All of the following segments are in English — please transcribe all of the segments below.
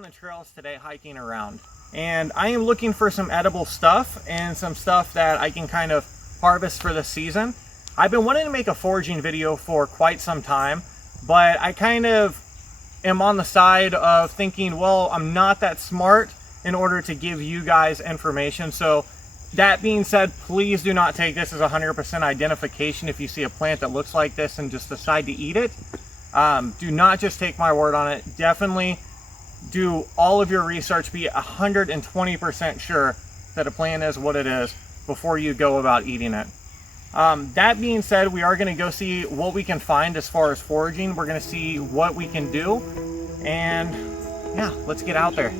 on the trails today hiking around, and I am looking for some edible stuff and some stuff that I can kind of harvest for the season. I've been wanting to make a foraging video for quite some time, but I kind of am on the side of thinking, well, I'm not that smart in order to give you guys information. So that being said, please do not take this as 100% identification if you see a plant that looks like this and just decide to eat it. Do not just take my word on it. Definitely do all of your research. Be 120% sure that a plant is what it is before you go about eating it. That being said, we are going to go see what we can find as far as foraging. We're going to see what we can do, and yeah, let's get out there.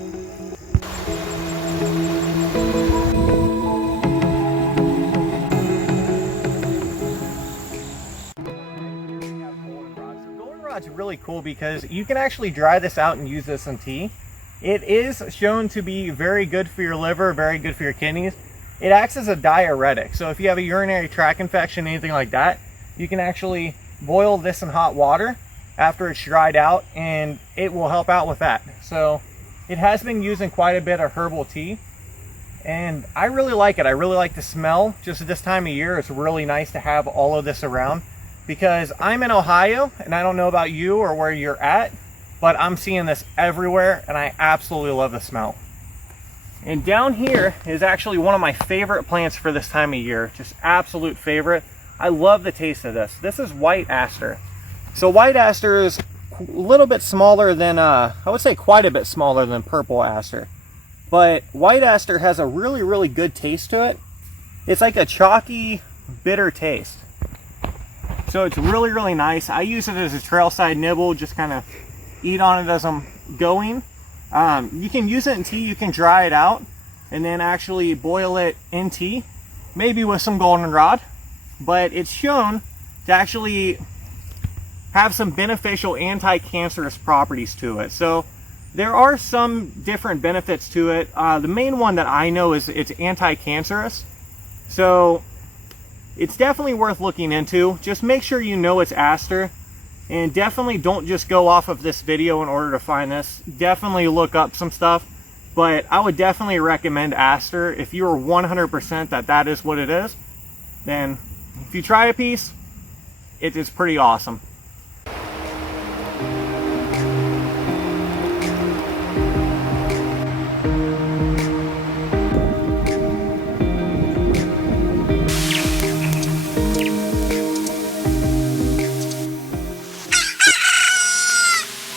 It's really cool because you can actually dry this out and use this in tea. It is shown to be very good for your liver, very good for your kidneys. It acts as a diuretic, so if you have a urinary tract infection, anything like that, you can actually boil this in hot water after it's dried out, and it will help out with that. So it has been used in quite a bit of herbal tea, and I really like it. I really like the smell. Just at this time of year, it's really nice to have all of this around, because I'm in Ohio, and I don't know about you or where you're at, but I'm seeing this everywhere, and I absolutely love the smell. And down here is actually one of my favorite plants for this time of year, just absolute favorite. I love the taste of this. This is white aster. So white aster is a little bit smaller than, I would say quite a bit smaller than purple aster. But white aster has a really, really good taste to it. It's like a chalky, bitter taste. So it's really, really nice. I use it as a trailside nibble, just kind of eat on it as I'm going. You can use it in tea, you can dry it out, and then actually boil it in tea, maybe with some goldenrod. But it's shown to actually have some beneficial anti-cancerous properties to it. So there are some different benefits to it. The main one that I know is it's anti-cancerous. So it's definitely worth looking into. Just make sure you know it's aster, and definitely don't just go off of this video in order to find this. Definitely look up some stuff, but I would definitely recommend aster. If you are 100% that that is what it is, then if you try a piece, it is pretty awesome.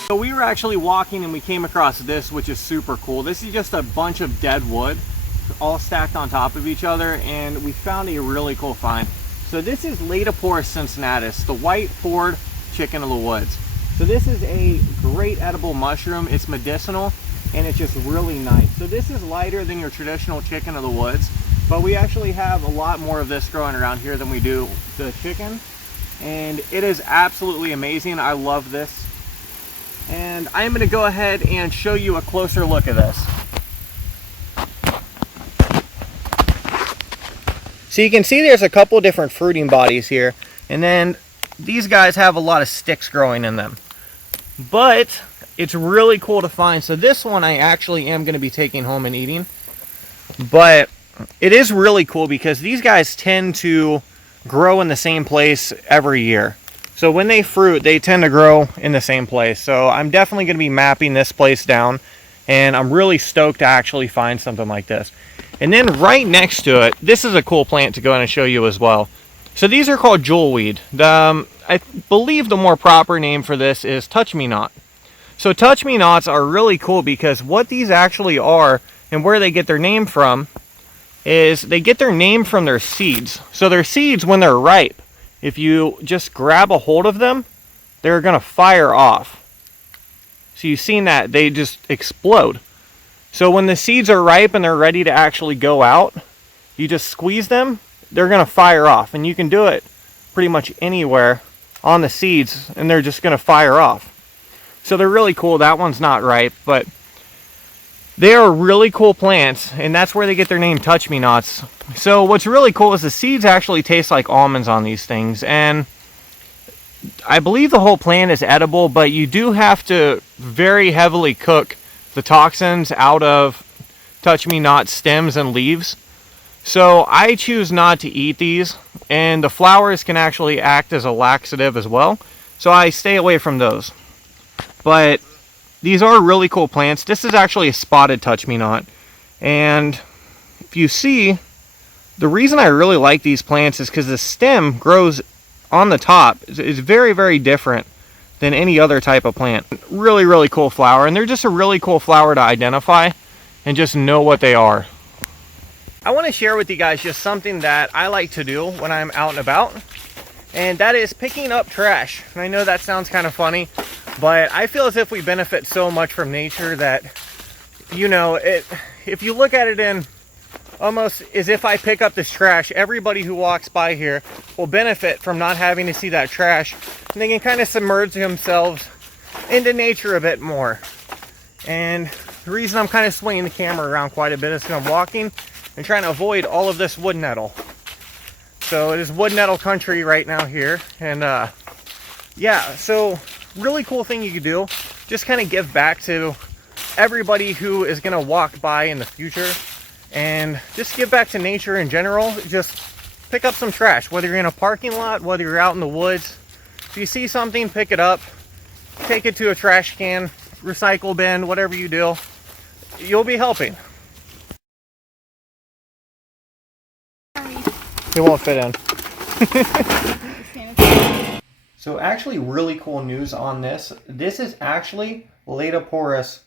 So we were actually walking and we came across this, which is super cool. This is just a bunch of dead wood all stacked on top of each other, and we found a really cool find. So this is Laetoporus cincinnatus, the white pored chicken of the woods. So this is a great edible mushroom. It's medicinal and it's just really nice. So this is lighter than your traditional chicken of the woods, but we actually have a lot more of this growing around here than we do the chicken, and it is absolutely amazing. I love this. And I'm going to go ahead and show you a closer look at this. So you can see there's a couple different fruiting bodies here, and then these guys have a lot of sticks growing in them. But it's really cool to find. So this one I actually am going to be taking home and eating. But it is really cool because these guys tend to grow in the same place every year. So when they fruit, they tend to grow in the same place. So I'm definitely going to be mapping this place down, and I'm really stoked to actually find something like this. And then right next to it, this is a cool plant to go in and show you as well. So these are called jewelweed. I believe the more proper name for this is touch-me-not. So touch-me-nots are really cool because what these actually are and where they get their name from is they get their name from their seeds. So their seeds, when they're ripe, if you just grab a hold of them, they're going to fire off. So you've seen that, they just explode. So when the seeds are ripe and they're ready to actually go out, you just squeeze them, they're going to fire off. And you can do it pretty much anywhere on the seeds, and they're just going to fire off. So they're really cool. That one's not ripe, but they are really cool plants, and that's where they get their name, touch-me-nots. So what's really cool is the seeds actually taste like almonds on these things, and I believe the whole plant is edible, but you do have to very heavily cook the toxins out of touch me not stems and leaves. So I choose not to eat these, and the flowers can actually act as a laxative as well, so I stay away from those. But these are really cool plants. This is actually a spotted touch me not, and if you see, the reason I really like these plants is because the stem grows on the top. It's very, very different than any other type of plant. Really, really cool flower, and they're just a really cool flower to identify and just know what they are. I want to share with you guys just something that I like to do when I'm out and about, and that is picking up trash. And I know that sounds kind of funny, but I feel as if we benefit so much from nature that, you know, if you look at it in almost as if I pick up this trash, everybody who walks by here will benefit from not having to see that trash, and they can kind of submerge themselves into nature a bit more. And the reason I'm kind of swinging the camera around quite a bit is because I'm walking and trying to avoid all of this wood nettle. So it is wood nettle country right now here, and yeah, so really cool thing you could do, just kind of give back to everybody who is going to walk by in the future, and just give back to nature in general. Just pick up some trash, whether you're in a parking lot, whether you're out in the woods. If you see something, pick it up, take it to a trash can, recycle bin, whatever you do, you'll be helping. It won't fit in. So actually really cool news on this. This is actually Laetoporus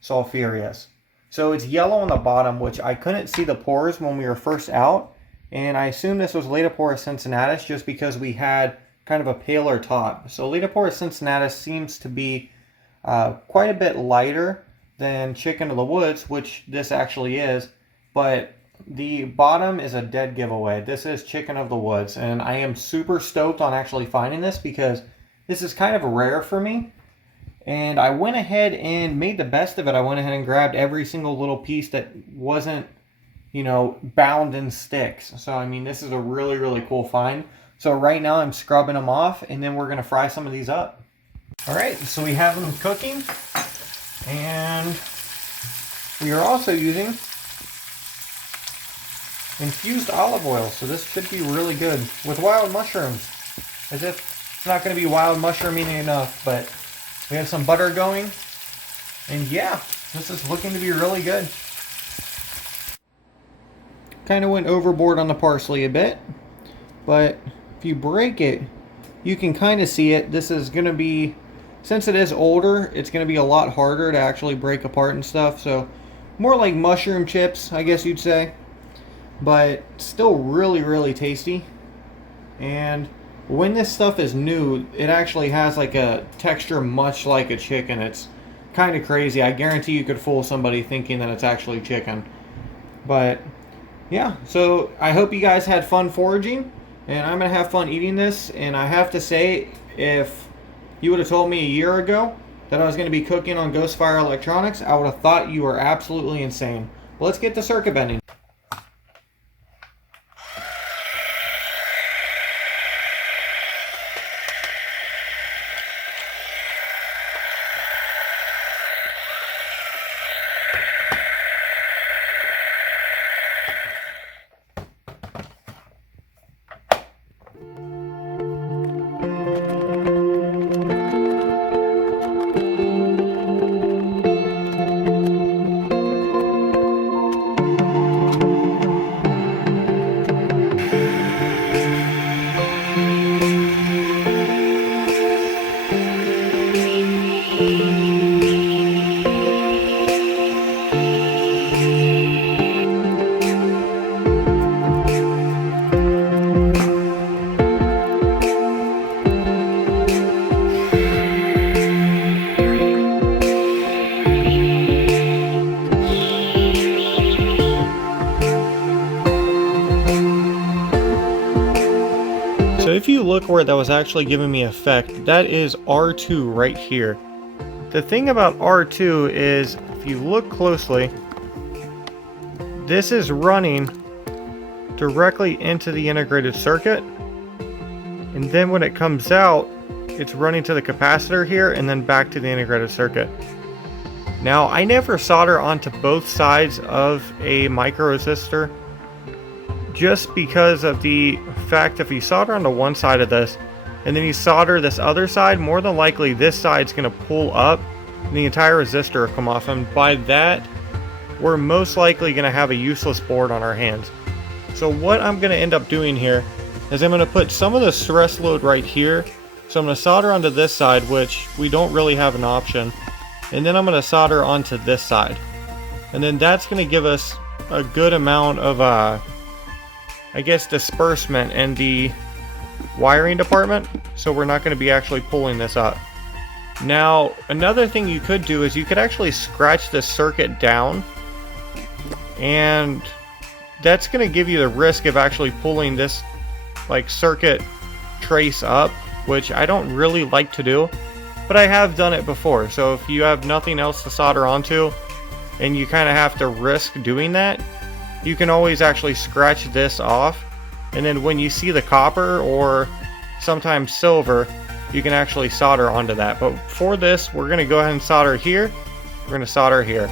sulphureus. So it's yellow on the bottom, which I couldn't see the pores when we were first out. And I assume this was Laetoporus cincinnatus just because we had kind of a paler top. So Laetoporus cincinnatus seems to be quite a bit lighter than chicken of the woods, which this actually is. But the bottom is a dead giveaway. This is chicken of the woods, and I am super stoked on actually finding this because this is kind of rare for me. And I went ahead and made the best of it. I went ahead and grabbed every single little piece that wasn't, you know, bound in sticks. So I mean, this is a really, really cool find. So right now I'm scrubbing them off, and then we're going to fry some of these up. All right, so we have them cooking, and we are also using infused olive oil, so this should be really good with wild mushrooms. As if it's not going to be wild mushrooming enough, but we have some butter going, and yeah, this is looking to be really good. Kind of went overboard on the parsley a bit, but if you break it, you can kind of see it. This is going to be, since it is older, it's going to be a lot harder to actually break apart and stuff, so more like mushroom chips, I guess you'd say. But still really, really tasty. And when this stuff is new, it actually has like a texture much like a chicken. It's kind of crazy. I guarantee you could fool somebody thinking that it's actually chicken. But yeah, so I hope you guys had fun foraging, and I'm gonna have fun eating this. And I have to say, if you would have told me a year ago that I was gonna be cooking on Ghostfire Electronics, I would have thought you were absolutely insane. Well, let's get to circuit bending. So if you look where that was actually giving me effect, that is R2 right here. The thing about R2 is, if you look closely, this is running directly into the integrated circuit, and then when it comes out, it's running to the capacitor here and then back to the integrated circuit. Now, I never solder onto both sides of a micro resistor, just because of the fact if you solder onto one side of this and then you solder this other side, more than likely this side's going to pull up and the entire resistor will come off, and by that we're most likely going to have a useless board on our hands. So what I'm going to end up doing here is I'm going to put some of the stress load right here. So I'm going to solder onto this side, which we don't really have an option, and then I'm going to solder onto this side, and then that's going to give us a good amount of I guess disbursement in the wiring department, so we're not going to be actually pulling this up. Now, another thing you could do is you could actually scratch this circuit down, and that's going to give you the risk of actually pulling this like circuit trace up, which I don't really like to do, but I have done it before. So if you have nothing else to solder onto and you kind of have to risk doing that, you can always actually scratch this off, and then when you see the copper or sometimes silver, you can actually solder onto that. But for this, we're going to go ahead and solder here. We're going to solder here.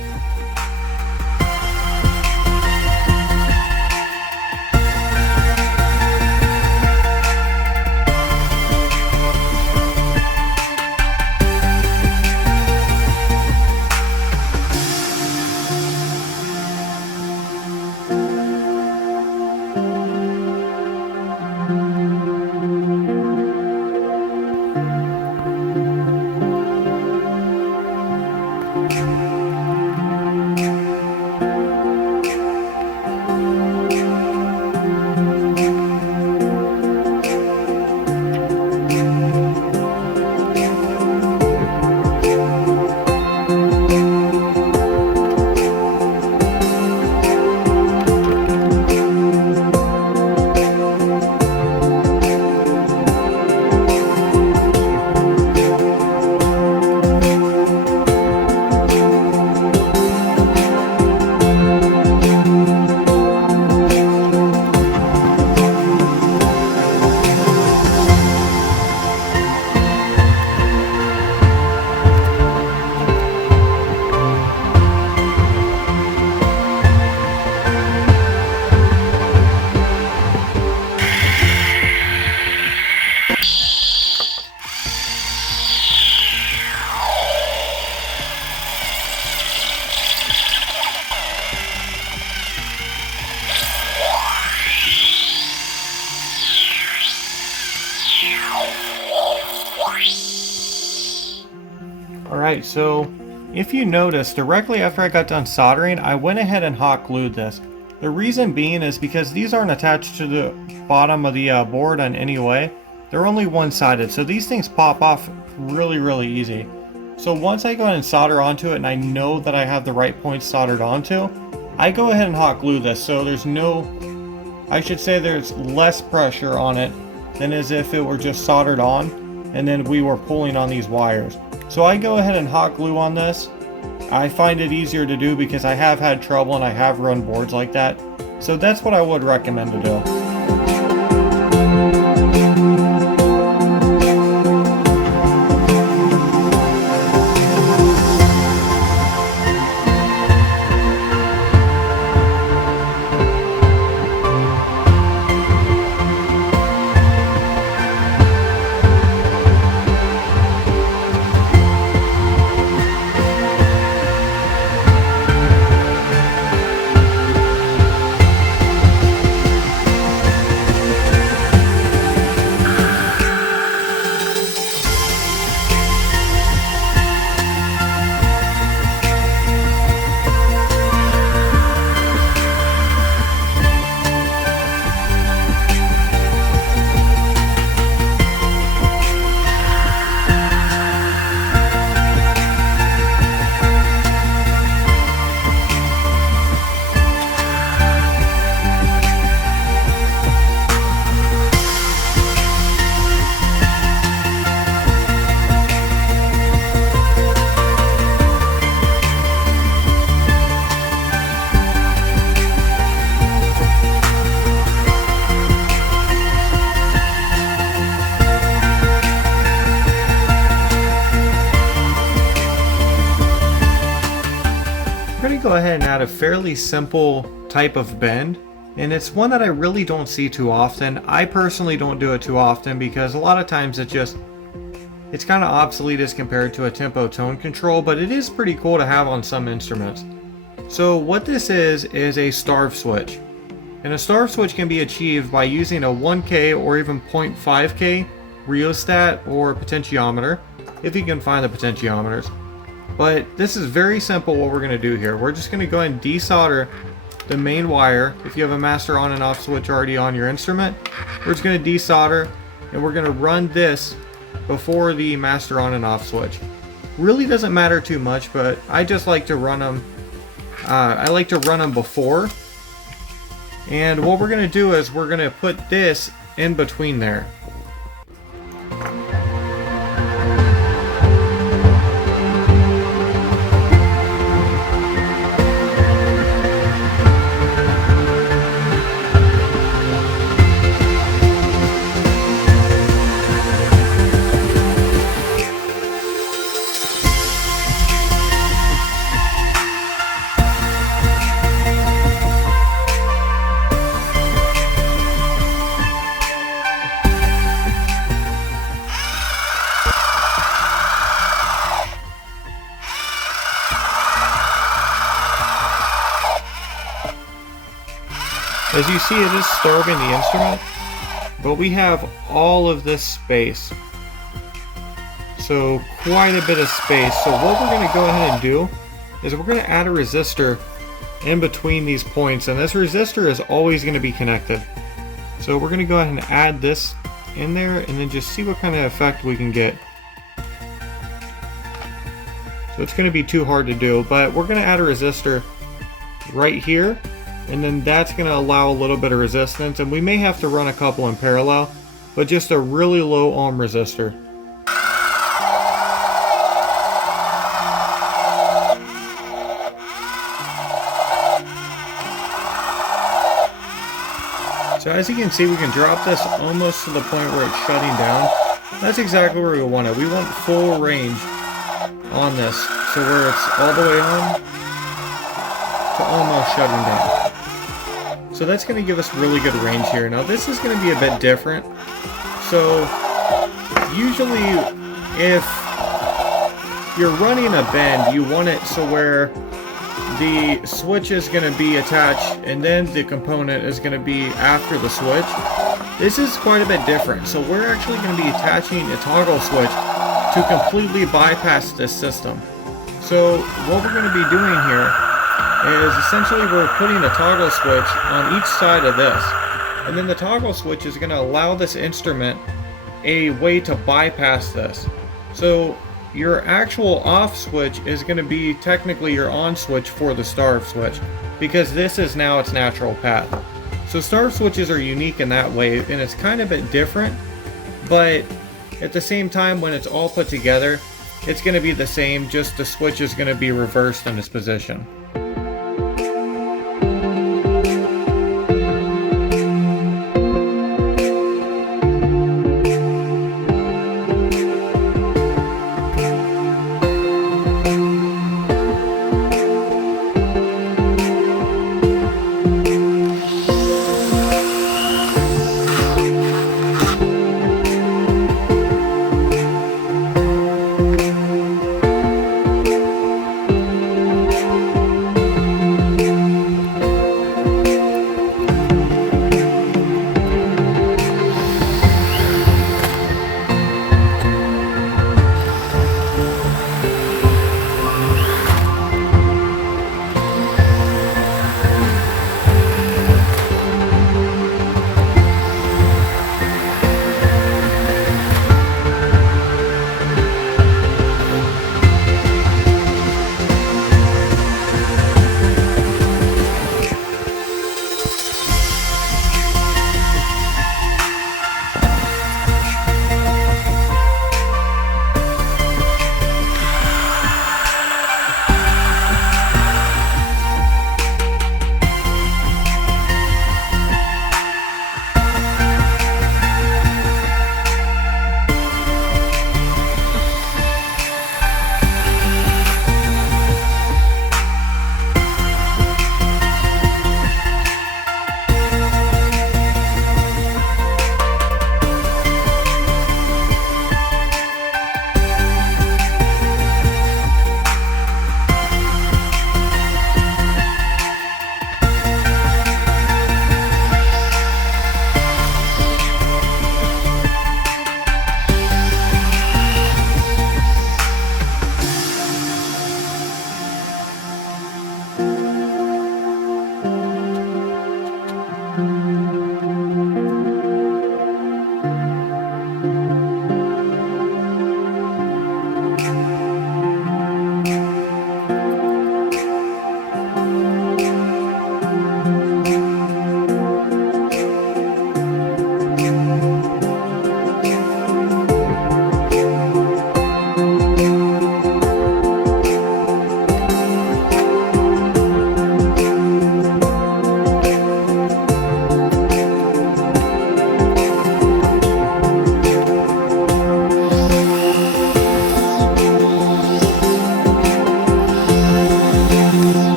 Alright, so if you notice, directly after I got done soldering, I went ahead and hot glued this. The reason being is because these aren't attached to the bottom of the board in any way. They're only one-sided, so these things pop off really easy. So once I go ahead and solder onto it and I know that I have the right points soldered onto, I go ahead and hot glue this, so there's there's less pressure on it than as if it were just soldered on and then we were pulling on these wires. So I go ahead and hot glue on this. I find it easier to do because I have had trouble and I have run boards like that. So that's what I would recommend to do. ahead and add a fairly simple type of bend, and it's one that I really don't see too often. I personally don't do it too often because a lot of times it's kind of obsolete as compared to a tempo tone control, but it is pretty cool to have on some instruments. So what this is a starve switch. And a starve switch can be achieved by using a 1K or even 0.5K rheostat or potentiometer, if you can find the potentiometers. But this is very simple what we're going to do here. We're just going to go ahead and desolder the main wire. If you have a master on and off switch already on your instrument, we're just going to desolder, and we're going to run this before the master on and off switch. Really doesn't matter too much, but I just like to run them. I like to run them before. And what we're going to do is we're going to put this in between there. As you see, it is starving the instrument, but we have all of this space. So quite a bit of space. So what we're going to go ahead and do is we're going to add a resistor in between these points, and this resistor is always going to be connected. So we're going to go ahead and add this in there and then just see what kind of effect we can get. So it's going to be too hard to do, but we're going to add a resistor right here. And then that's going to allow a little bit of resistance, and we may have to run a couple in parallel, but just a really low ohm resistor. So as you can see, we can drop this almost to the point where it's shutting down. That's exactly where we want it. We want full range on this, so where it's all the way on to almost shutting down. So that's going to give us really good range here. Now this is going to be a bit different. So usually if you're running a bend, you want it so where the switch is going to be attached and then the component is going to be after the switch. This is quite a bit different. So we're actually going to be attaching a toggle switch to completely bypass this system. So what we're going to be doing here is essentially we're putting a toggle switch on each side of this, and then the toggle switch is going to allow this instrument a way to bypass this. So your actual off switch is going to be technically your on switch for the starve switch, because this is now its natural path. So starve switches are unique in that way, and it's kind of a bit different, but at the same time when it's all put together, it's going to be the same, just the switch is going to be reversed in its position.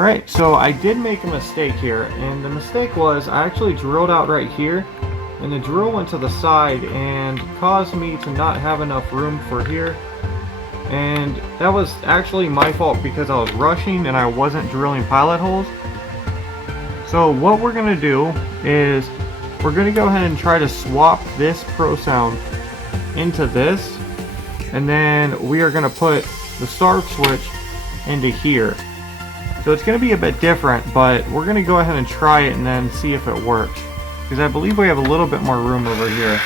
Alright, so I did make a mistake here, and the mistake was I actually drilled out right here, and the drill went to the side and caused me to not have enough room for here. And that was actually my fault because I was rushing and I wasn't drilling pilot holes. So what we're going to do is we're going to go ahead and try to swap this Prosound into this, and then we are going to put the start switch into here. So it's going to be a bit different, but we're going to go ahead and try it and then see if it works, because I believe we have a little bit more room over here.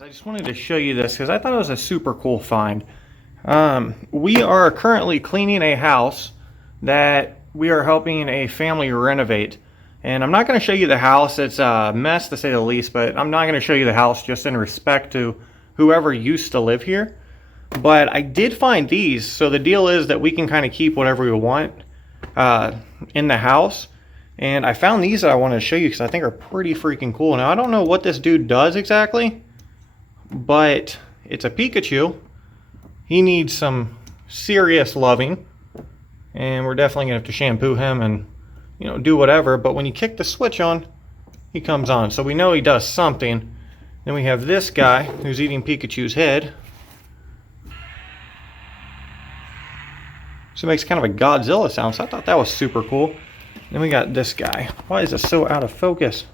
I just wanted to show you this because I thought it was a super cool find. We are currently cleaning a house that we are helping a family renovate. And I'm not going to show you the house. It's a mess to say the least, but I'm not going to show you the house just in respect to whoever used to live here. But I did find these, so the deal is that we can kind of keep whatever we want in the house. And I found these that I wanted to show you because I think are pretty freaking cool. Now, I don't know what this dude does exactly, but it's a Pikachu. He needs some serious loving, and we're definitely going to have to shampoo him and, you know, do whatever. But when you kick the switch on, he comes on. So we know he does something. Then we have this guy who's eating Pikachu's head. So it makes kind of a Godzilla sound, so I thought that was super cool. Then we got this guy. Why is this so out of focus?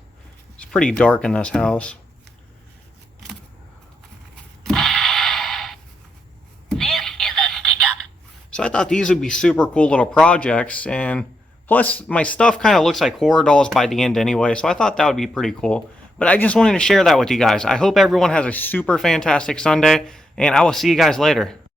It's pretty dark in this house. This is a stick-up. So I thought these would be super cool little projects, and plus my stuff kind of looks like horror dolls by the end anyway, so I thought that would be pretty cool. But I just wanted to share that with you guys. I hope everyone has a super fantastic Sunday, and I will see you guys later.